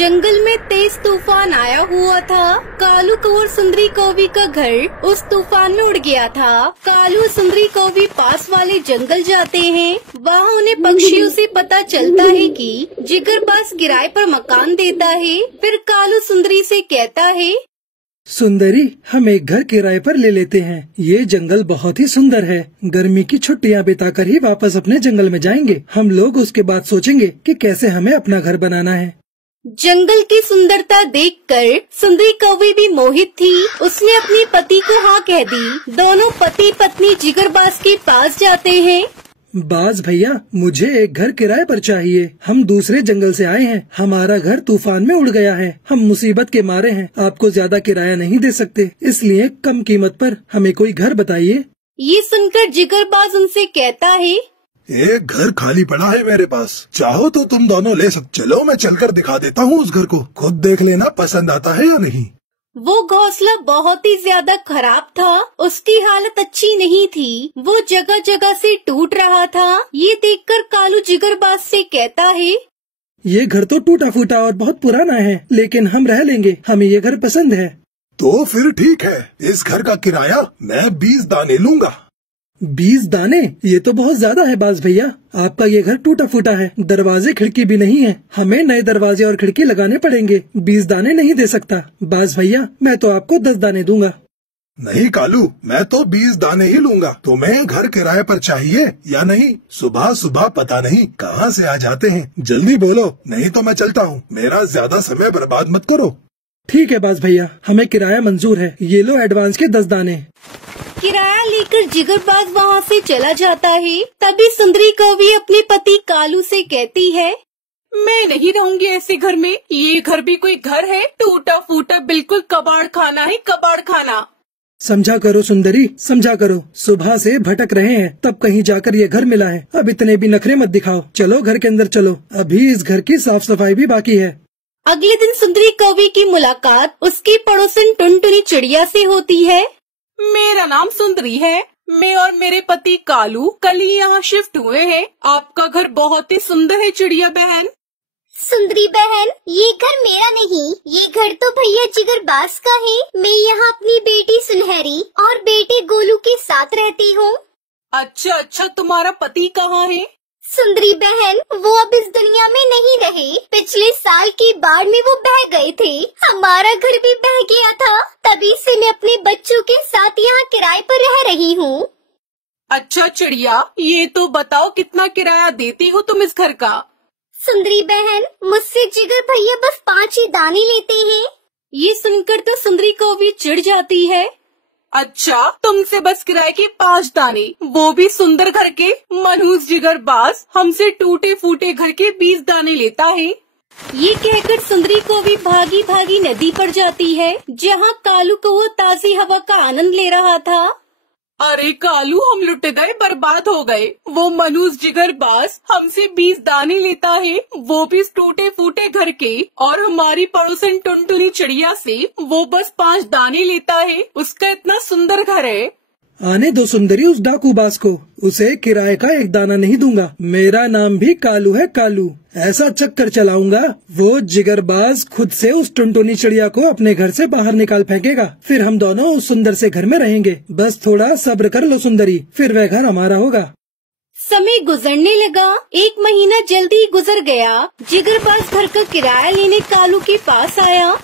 जंगल में तेज तूफान आया हुआ था। कालू और सुंदरी कौवी का घर उस तूफान में उड़ गया था। कालू और सुंदरी कौवी पास वाले जंगल जाते हैं। वहाँ उन्हें पक्षियों से पता चलता है कि जिगरबाज किराए पर मकान देता है। फिर कालू सुंदरी से कहता है, सुंदरी, हम एक घर किराए पर ले लेते हैं। ये जंगल बहुत ही सुंदर है। गर्मी की छुट्टियाँ बिताकर ही वापस अपने जंगल में जाएंगे। हम लोग उसके बाद सोचेंगे कि कैसे हमें अपना घर बनाना है। जंगल की सुंदरता देखकर सुंदरी कौवी भी मोहित थी। उसने अपने पति को हाँ कह दी। दोनों पति पत्नी जिगरबाज के पास जाते हैं। बाज भैया, मुझे एक घर किराए पर चाहिए। हम दूसरे जंगल से आए हैं। हमारा घर तूफान में उड़ गया है। हम मुसीबत के मारे हैं। आपको ज्यादा किराया नहीं दे सकते, इसलिए कम कीमत पर हमें कोई घर बताइए। ये सुनकर जिगरबाज उनसे कहता है, एक घर खाली पड़ा है मेरे पास। चाहो तो तुम दोनों ले सकते। चलो मैं चलकर दिखा देता हूँ उस घर को। खुद देख लेना पसंद आता है या नहीं। वो घोंसला बहुत ही ज्यादा खराब था। उसकी हालत अच्छी नहीं थी। वो जगह जगह से टूट रहा था। ये देखकर कालू जिगरबाज से कहता है, ये घर तो टूटा फूटा और बहुत पुराना है, लेकिन हम रह लेंगे। हमें ये घर पसंद है। तो फिर ठीक है, इस घर का किराया मैं 20 दाने लूँगा। 20 दाने? ये तो बहुत ज्यादा है बाज भैया। आपका ये घर टूटा फूटा है। दरवाजे खिड़की भी नहीं है। हमें नए दरवाजे और खिड़की लगाने पड़ेंगे। 20 दाने नहीं दे सकता। बाज भैया, मैं तो आपको 10 दाने दूंगा। नहीं कालू, मैं तो 20 दाने ही लूँगा। तुम्हें घर किराए पर चाहिए या नहीं? सुबह सुबह पता नहीं कहाँ से आ जाते हैं। जल्दी बोलो, नहीं तो मैं चलता हूँ। मेरा ज्यादा समय बर्बाद मत करो। ठीक है बाज भैया, हमें किराया मंजूर है। ये लो एडवांस के 10 दाने। किराया लेकर जिगरबाज वहाँ से चला जाता है। तभी सुंदरी कौवी अपने पति कालू से कहती है, मैं नहीं रहूंगी ऐसे घर में। ये घर भी कोई घर है? टूटा फूटा, बिल्कुल कबाड़ खाना है, कबाड़ खाना। समझा करो सुंदरी, समझा करो। सुबह से भटक रहे हैं, तब कहीं जाकर ये घर मिला है। अब इतने भी नखरे मत दिखाओ। चलो घर के अंदर चलो। अभी इस घर की साफ सफाई भी बाकी है। अगले दिन सुंदरी कौवी की मुलाकात उसकी पड़ोसन टुनटुनी चिड़िया से होती है। मेरा नाम सुंदरी है। मैं और मेरे पति कालू कल ही यहाँ शिफ्ट हुए हैं। आपका घर बहुत ही सुंदर है चिड़िया बहन। सुंदरी बहन, ये घर मेरा नहीं, ये घर तो भैया जिगरबाज का है। मैं यहाँ अपनी बेटी सुनहरी और बेटे गोलू के साथ रहती हूँ। अच्छा अच्छा, तुम्हारा पति कहाँ है? सुंदरी बहन, वो अब इस दुनिया में नहीं रहे। पिछले साल की बाढ़ में वो बह गए थे। हमारा घर भी बह गया था। तभी से मैं अपने बच्चों के साथ यहाँ किराए पर रह रही हूँ। अच्छा चिड़िया, ये तो बताओ कितना किराया देती हो तुम इस घर का? सुंदरी बहन, मुझसे जिगर भैया बस 5 ही दाने लेते हैं। ये सुनकर तो सुंदरी कौवी चिढ़ जाती है। अच्छा, तुमसे बस किराए के 5 दाने, वो भी सुंदर घर के? मनहूस जिगरबाज हमसे टूटे फूटे घर के 20 दाने लेता है। ये कहकर सुंदरी कौवी भागी भागी नदी पर जाती है, जहाँ कालू को वो ताजी हवा का आनंद ले रहा था। अरे कालू, हम लुट गए, बर्बाद हो गए। वो मनहूस जिगरबाज हमसे 20 दाने लेता है, वो भी टूटे फूटे घर के। और हमारी पड़ोसन टुनटुनी चिड़िया से वो बस 5 दाने लेता है। उसका इतना सुंदर घर है। आने दो सुंदरी उस डाकूबाज को। उसे किराए का 1 दाना नहीं दूंगा। मेरा नाम भी कालू है, कालू। ऐसा चक्कर चलाऊंगा, वो जिगरबाज खुद से उस टुनटुनी चिड़िया को अपने घर से बाहर निकाल फेंकेगा। फिर हम दोनों उस सुंदर से घर में रहेंगे। बस थोड़ा सब्र कर लो सुंदरी, फिर वह घर हमारा होगा। समय गुजरने लगा। 1 महीना जल्दी गुजर गया। जिगरबाज घर का किराया लेने कालू के पास आया।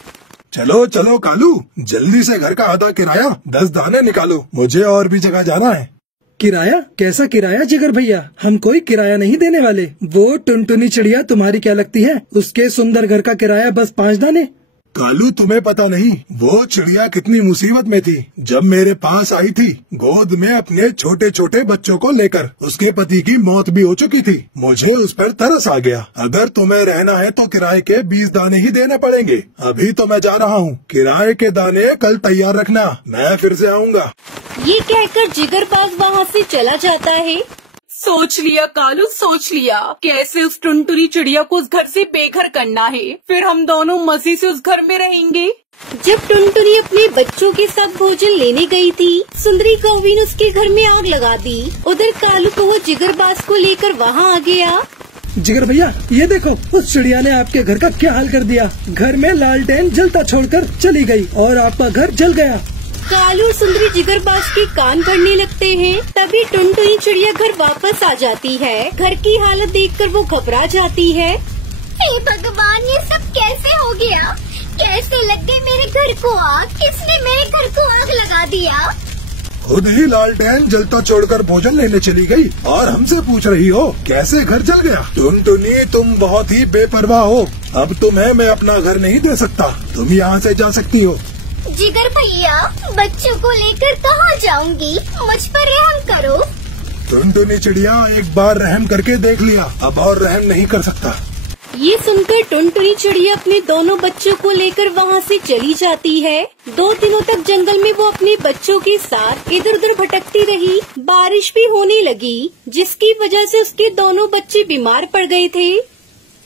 चलो चलो कालू, जल्दी से घर का आधा किराया 10 दाने निकालो। मुझे और भी जगह जाना है। किराया? कैसा किराया जिगर भैया? हम कोई किराया नहीं देने वाले। वो टुनटुनी चिड़िया तुम्हारी क्या लगती है? उसके सुंदर घर का किराया बस 5 दाने। कालू, तुम्हें पता नहीं वो चिड़िया कितनी मुसीबत में थी जब मेरे पास आई थी, गोद में अपने छोटे छोटे बच्चों को लेकर। उसके पति की मौत भी हो चुकी थी। मुझे उस पर तरस आ गया। अगर तुम्हें रहना है तो किराए के 20 दाने ही देने पड़ेंगे। अभी तो मैं जा रहा हूँ। किराए के दाने कल तैयार रखना, मैं फिर से आऊँगा। ये कहकर जिगरबाज वहाँ से चला जाता है। सोच लिया कालू, सोच लिया कैसे उस टुनटुनी चिड़िया को उस घर से बेघर करना है। फिर हम दोनों मजे से उस घर में रहेंगे। जब टुनटुनी अपने बच्चों के साथ भोजन लेने गई थी, सुंदरी कौवी ने उसके घर में आग लगा दी। उधर कालू को वो जिगरबाज को लेकर वहाँ आ गया। जिगर भैया ये देखो, उस चिड़िया ने आपके घर का क्या हाल कर दिया। घर में लालटेन जलता छोड़कर चली गई और आपका घर जल गया। कालू और सुंदरी जिगरबाज के कान भरने लगते हैं। तभी टुनटुनी चिड़िया घर वापस आ जाती है। घर की हालत देखकर वो घबरा जाती है। हे भगवान, ये सब कैसे हो गया? कैसे लग गई मेरे घर को आग? किसने मेरे घर को आग लगा दिया? खुद ही लालटेन जलता छोड़कर भोजन लेने चली गई और हमसे पूछ रही हो कैसे घर जल गया। टुनटुनी, तुम बहुत ही बेपरवाह हो। अब तुम्हें मैं अपना घर नहीं दे सकता, तुम यहाँ से जा सकती हो। जिगर भैया, बच्चों को लेकर कहाँ जाऊंगी? मुझ पर रहम करो। टुनटुनी चिड़िया, एक बार रहम करके देख लिया, अब और रहम नहीं कर सकता। ये सुनकर टुनटुनी चिड़िया अपने दोनों बच्चों को लेकर वहाँ से चली जाती है। 2 दिनों तक जंगल में वो अपने बच्चों के साथ इधर उधर भटकती रही। बारिश भी होने लगी, जिसकी वजह से उसके दोनों बच्चे बीमार पड़ गए थे।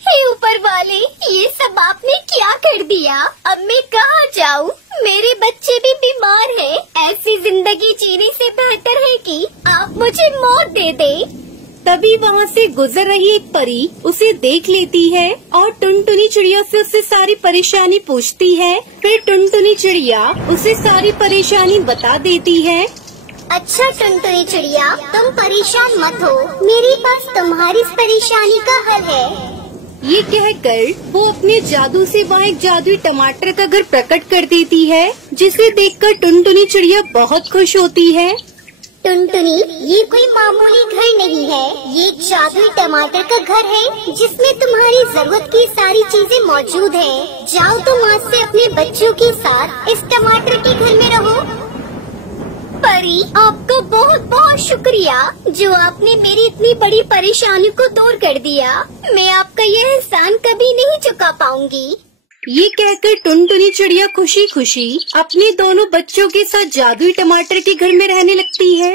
हे ऊपर वाले, ये सब आपने क्या कर दिया? अब मैं कहाँ जाऊँ? मेरे बच्चे भी बीमार हैं। ऐसी जिंदगी जीने से बेहतर है कि आप मुझे मौत दे दें। तभी वहाँ से गुजर रही एक परी उसे देख लेती है और टुनटुनी चिड़िया से उससे सारी परेशानी पूछती है। फिर टुनटुनी चिड़िया उसे सारी परेशानी बता देती है। अच्छा टुनटुनी चिड़िया, तुम परेशान मत हो, मेरे पास तुम्हारी इस परेशानी का हल है। ये कहकर वो अपने जादू से वहाँ एक जादुई टमाटर का घर प्रकट कर देती है, जिसे देखकर टुनटुनी चिड़िया बहुत खुश होती है। टुनटुनी, ये कोई मामूली घर नहीं है, ये एक जादुई टमाटर का घर है जिसमें तुम्हारी जरूरत की सारी चीजें मौजूद हैं। जाओ तुम आज से अपने बच्चों के साथ इस टमाटर के घर में रहो। परी, आपका बहुत बहुत शुक्रिया जो आपने मेरी इतनी बड़ी परेशानी को दूर कर दिया। मैं आपका यह एहसान कभी नहीं चुका पाऊंगी। ये कहकर टुनटुनी चिड़िया खुशी खुशी अपने दोनों बच्चों के साथ जादुई टमाटर के घर में रहने लगती है।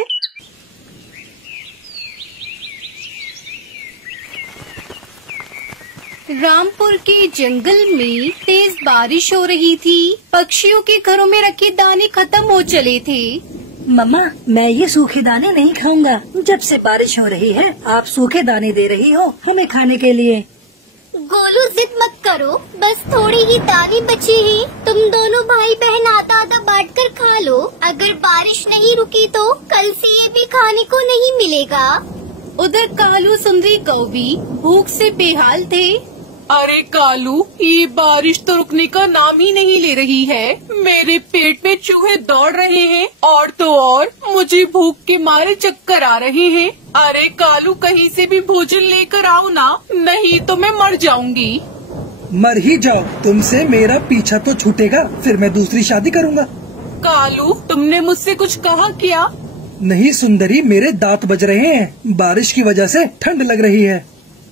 रामपुर के जंगल में तेज बारिश हो रही थी। पक्षियों के घरों में रखे दाने खत्म हो चले थे। मम्मा, मैं ये सूखे दाने नहीं खाऊंगा। जब से बारिश हो रही है आप सूखे दाने दे रही हो हमें खाने के लिए। गोलू, जिद मत करो, बस थोड़ी ही दाने बची हैं। तुम दोनों भाई बहन आधा आधा बांट कर खा लो। अगर बारिश नहीं रुकी तो कल से ये भी खाने को नहीं मिलेगा। उधर कालू सुंदरी कौवी भूख से बेहाल थे। अरे कालू, ये बारिश तो रुकने का नाम ही नहीं ले रही है। मेरे पेट में चूहे दौड़ रहे हैं और तो और मुझे भूख के मारे चक्कर आ रहे हैं। अरे कालू, कहीं से भी भोजन लेकर आओ ना, नहीं तो मैं मर जाऊंगी। मर ही जाओ, तुमसे मेरा पीछा तो छूटेगा, फिर मैं दूसरी शादी करूँगा। कालू, तुमने मुझसे कुछ कहा क्या? नहीं सुंदरी, मेरे दांत बज रहे हैं, बारिश की वजह से ठंड लग रही है।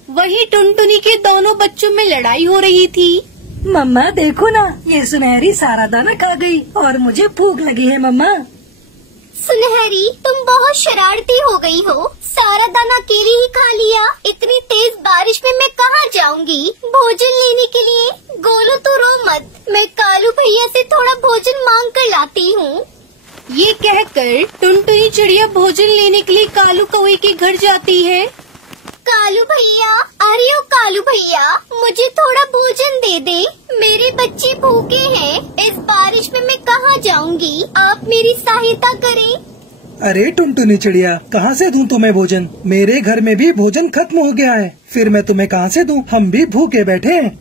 वहीं टुनटुनी के दोनों बच्चों में लड़ाई हो रही थी। मम्मा देखो ना, ये सुनहरी सारा दाना खा गई और मुझे भूख लगी है। मम्मा सुनहरी, तुम बहुत शरारती हो गई हो। सारा दाना अकेले ही खा लिया। इतनी तेज बारिश में मैं कहाँ जाऊंगी भोजन लेने के लिए? गोलू, तो रो मत, मैं कालू भैया से थोड़ा भोजन मांग कर लाती हूँ। ये कहकर टुनटुनी चिड़िया भोजन लेने के लिए कालू कौवे के घर जाती है। कालू भैया, अरे ओ कालू भैया, मुझे थोड़ा भोजन दे दे, मेरे बच्चे भूखे हैं। इस बारिश में मैं कहाँ जाऊंगी, आप मेरी सहायता करें। अरे टुनटुनी चिड़िया, कहाँ से दूं तुम्हें भोजन? मेरे घर में भी भोजन खत्म हो गया है, फिर मैं तुम्हें कहाँ से दूं? हम भी भूखे बैठे हैं।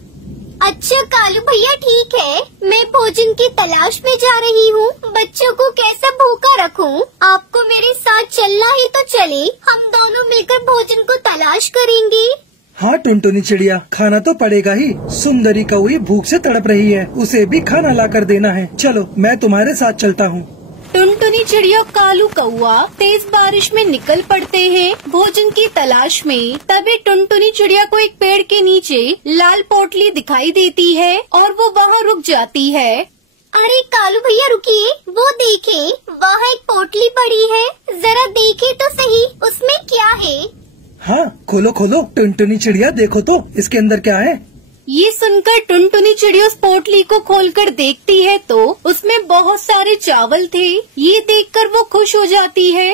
अच्छा कालू भैया, ठीक है, मैं भोजन की तलाश में जा रही हूँ। बच्चों को कैसा भूखा रखूँ? आपको मेरे साथ चलना है तो चले, हम दोनों मिलकर भोजन को तलाश करेंगे। हाँ टुनटुनी चिड़िया, खाना तो पड़ेगा ही। सुंदरी कौवी भूख से तड़प रही है, उसे भी खाना ला कर देना है। चलो, मैं तुम्हारे साथ चलता हूँ। टुनटुनी चिड़िया कालू कौवा तेज बारिश में निकल पड़ते हैं भोजन की तलाश में। तभी टुनटुनी चिड़िया को एक पेड़ के नीचे लाल पोटली दिखाई देती है और वो वहाँ रुक जाती है। अरे कालू भैया रुकिए, वो देखे, वहाँ एक पोटली पड़ी है, जरा देखे तो सही उसमें क्या है। हाँ खोलो खोलो टुनटुनी चिड़िया, देखो तो इसके अंदर क्या है। ये सुनकर टुनटुनी चिड़िया उस पोटली को खोलकर देखती है तो उसमें बहुत सारे चावल थे। ये देखकर वो खुश हो जाती है।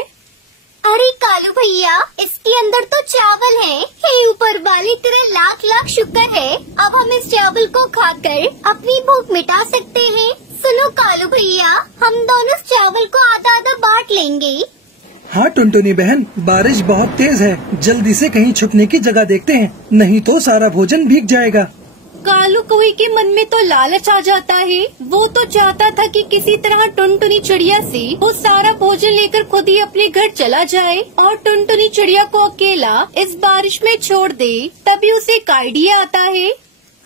अरे कालू भैया, इसके अंदर तो चावल है। हे ऊपर वाले, तेरा लाख लाख शुक्र है। अब हम इस चावल को खाकर अपनी भूख मिटा सकते हैं। सुनो कालू भैया, हम दोनों इस चावल को आधा आधा बांट लेंगे। हाँ टुनटुनी बहन, बारिश बहुत तेज है, जल्दी से कहीं छुपने की जगह देखते हैं, नहीं तो सारा भोजन भीग जाएगा। कालू कौवे के मन में तो लालच आ जाता है। वो तो चाहता था कि किसी तरह टुनटुनी चिड़िया से वो सारा भोजन लेकर खुद ही अपने घर चला जाए और टुनटुनी चिड़िया को अकेला इस बारिश में छोड़ दे। तभी उसे एक आइडिया आता है।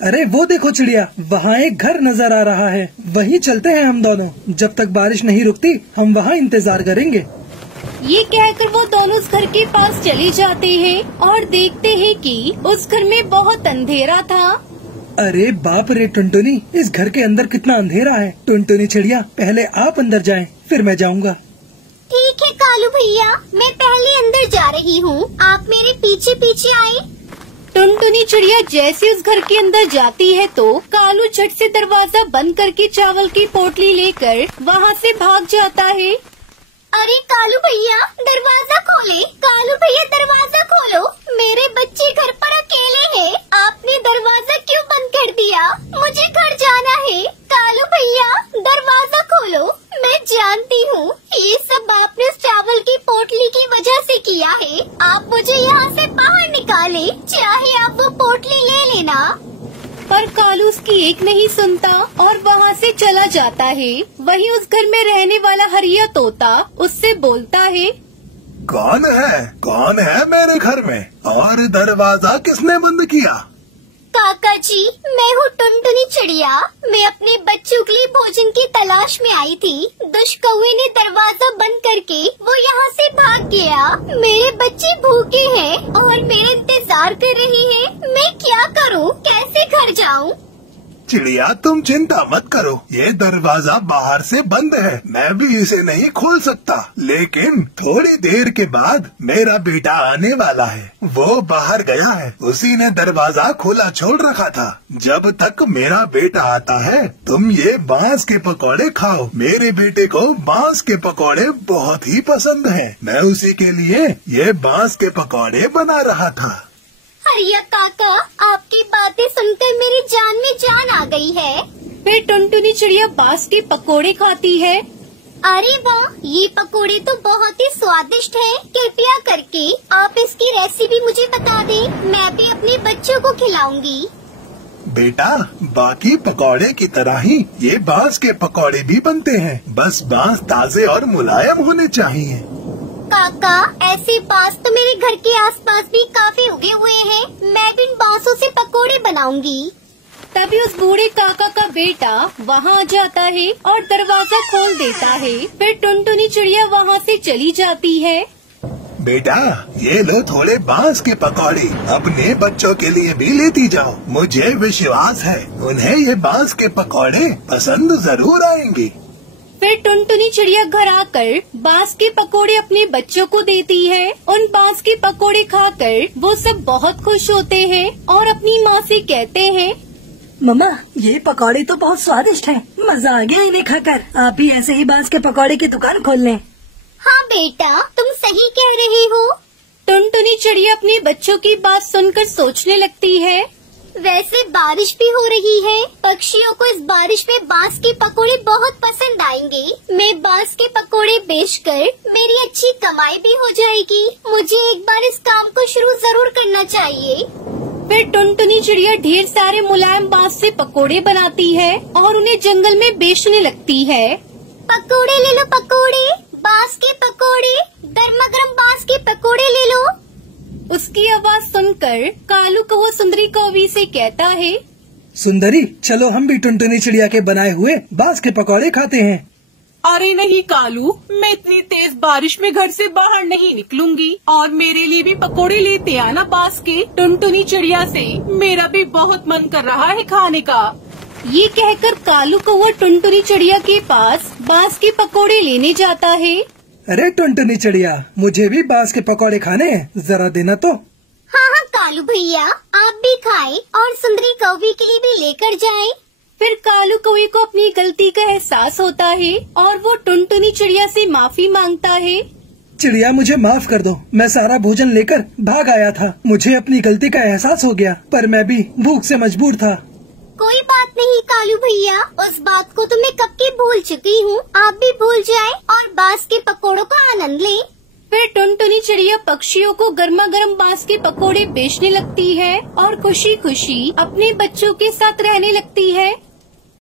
अरे वो देखो चिड़िया, वहाँ एक घर नजर आ रहा है, वहीं चलते हैं हम दोनों। जब तक बारिश नहीं रुकती हम वहाँ इंतजार करेंगे। ये कहकर वो दोनों उस घर के पास चले जाते हैं और देखते हैं कि उस घर में बहुत अंधेरा था। अरे बाप रे टुनटुनी, इस घर के अंदर कितना अंधेरा है। टुनटुनी चिड़िया, पहले आप अंदर जाएं, फिर मैं जाऊंगा। ठीक है कालू भैया, मैं पहले अंदर जा रही हूँ, आप मेरे पीछे पीछे आए। टुनटुनी चिड़िया जैसे उस घर के अंदर जाती है तो कालू झट से दरवाजा बंद करके चावल की पोटली लेकर वहाँ से भाग जाता है। अरे कालू भैया, दरवाजा खोले। कालू भैया, दरवाजा खोलो, मेरे बच्चे घर पर अकेले हैं। आपने दरवाजा क्यों बंद कर दिया? मुझे घर जाना है। कालू भैया, दरवाजा खोलो। मैं जानती हूँ ये सब आपने उस चावल की पोटली की वजह से किया है। आप मुझे यहाँ से बाहर निकाले, चाहे आप वो पोटली ले लेना। पर कालू उसकी एक नहीं सुनता और वहाँ से चला जाता है। वहीं उस घर में रहने वाला हरिया तोता उससे बोलता है। कौन है मेरे घर में, और दरवाजा किसने बंद किया? काका जी, मैं हूँ टुनटुनी चिड़िया। मैं अपने बच्चों के लिए भोजन की तलाश में आई थी। दुष्ट कौवे ने दरवाजा बंद करके वो यहाँ से भाग गया। मेरे बच्चे भूखे हैं और मेरे इंतजार कर रही हैं। मैं क्या करूँ, कैसे घर जाऊँ? चिड़िया, तुम चिंता मत करो, ये दरवाजा बाहर से बंद है, मैं भी इसे नहीं खोल सकता। लेकिन थोड़ी देर के बाद मेरा बेटा आने वाला है, वो बाहर गया है, उसी ने दरवाजा खुला छोड़ रखा था। जब तक मेरा बेटा आता है तुम ये बांस के पकौड़े खाओ। मेरे बेटे को बांस के पकौड़े बहुत ही पसंद हैं। मैं उसी के लिए ये बांस के पकौड़े बना रहा था। हरिया काका, आपकी बातें सुनकर मेरी जान में जान आ गई है। फिर टुनटुनी चिड़िया बांस के पकोड़े खाती है। अरे वाह, ये पकोड़े तो बहुत ही स्वादिष्ट हैं। कृपया करके आप इसकी रेसिपी मुझे बता दें, मैं भी अपने बच्चों को खिलाऊंगी। बेटा, बाकी पकौड़े की तरह ही ये बांस के पकौड़े भी बनते हैं, बस बांस ताजे और मुलायम होने चाहिए। काका, ऐसे बांस तो मेरे घर के आसपास भी काफी उगे हुए हैं। मैं भी इन बांसों से पकोड़े बनाऊंगी। तभी उस बूढ़े काका का बेटा वहाँ आ जाता है और दरवाजा खोल देता है। फिर टुनटुनी चिड़िया वहाँ से चली जाती है। बेटा, ये लो थोड़े बांस के पकौड़े, अपने बच्चों के लिए भी लेती जाओ। मुझे विश्वास है उन्हें ये बांस के पकौड़े पसंद जरूर आएंगे। फिर टुनटुनी चिड़िया घर आकर बांस के पकोड़े अपने बच्चों को देती है। उन बांस के पकोड़े खाकर वो सब बहुत खुश होते हैं और अपनी माँ से कहते हैं। मम्मा, ये पकौड़े तो बहुत स्वादिष्ट हैं। मजा आ गया इन्हें खाकर। आप भी ऐसे ही बांस के पकौड़े की दुकान खोल लें। हाँ बेटा, तुम सही कह रही हो। टुनटुनी चिड़िया अपने बच्चों की बात सुनकर सोचने लगती है। वैसे बारिश भी हो रही है, पक्षियों को इस बारिश में बांस के पकोड़े बहुत पसंद आएंगे। मैं बांस के पकोड़े बेचकर मेरी अच्छी कमाई भी हो जाएगी। मुझे एक बार इस काम को शुरू जरूर करना चाहिए। फिर टुनटुनी चिड़िया ढेर सारे मुलायम बांस से पकोड़े बनाती है और उन्हें जंगल में बेचने लगती है। पकोड़े ले लो, पकोड़े, बांस के पकोड़े, गर्मा गर्म बांस के पकोड़े ले लो। उसकी आवाज सुनकर कालू कौवा सुंदरी कौवी से कहता है। सुंदरी, चलो हम भी टुनटुनी चिड़िया के बनाए हुए बांस के पकौड़े खाते हैं। अरे नहीं कालू, मैं इतनी तेज बारिश में घर से बाहर नहीं निकलूंगी, और मेरे लिए भी पकोड़े लेते आना बांस के। टुनटुनी चिड़िया से मेरा भी बहुत मन कर रहा है खाने का। ये कहकर कालू कौवा टुनटुनी चिड़िया के पास बांस के पकोड़े लेने जाता है। अरे टुनटुनी चिड़िया, मुझे भी बांस के पकौड़े खाने हैं, जरा देना तो। हाँ हाँ कालू भैया, आप भी खाएं और सुंदरी कौवी के लिए भी लेकर जाएं। फिर कालू कौवे को अपनी गलती का एहसास होता है और वो टुनटुनी चिड़िया से माफी मांगता है। चिड़िया मुझे माफ कर दो, मैं सारा भोजन लेकर भाग आया था। मुझे अपनी गलती का एहसास हो गया, पर मैं भी भूख से मजबूर था। कोई बात नहीं कालू भैया, उस बात को तो मैं कब की भूल चुकी हूँ। आप भी भूल जाएं और बांस के पकोड़ों का आनंद लें। फिर टुनटुनी चिड़िया पक्षियों को गर्मा गर्म बांस के पकोड़े बेचने लगती है और खुशी खुशी अपने बच्चों के साथ रहने लगती है।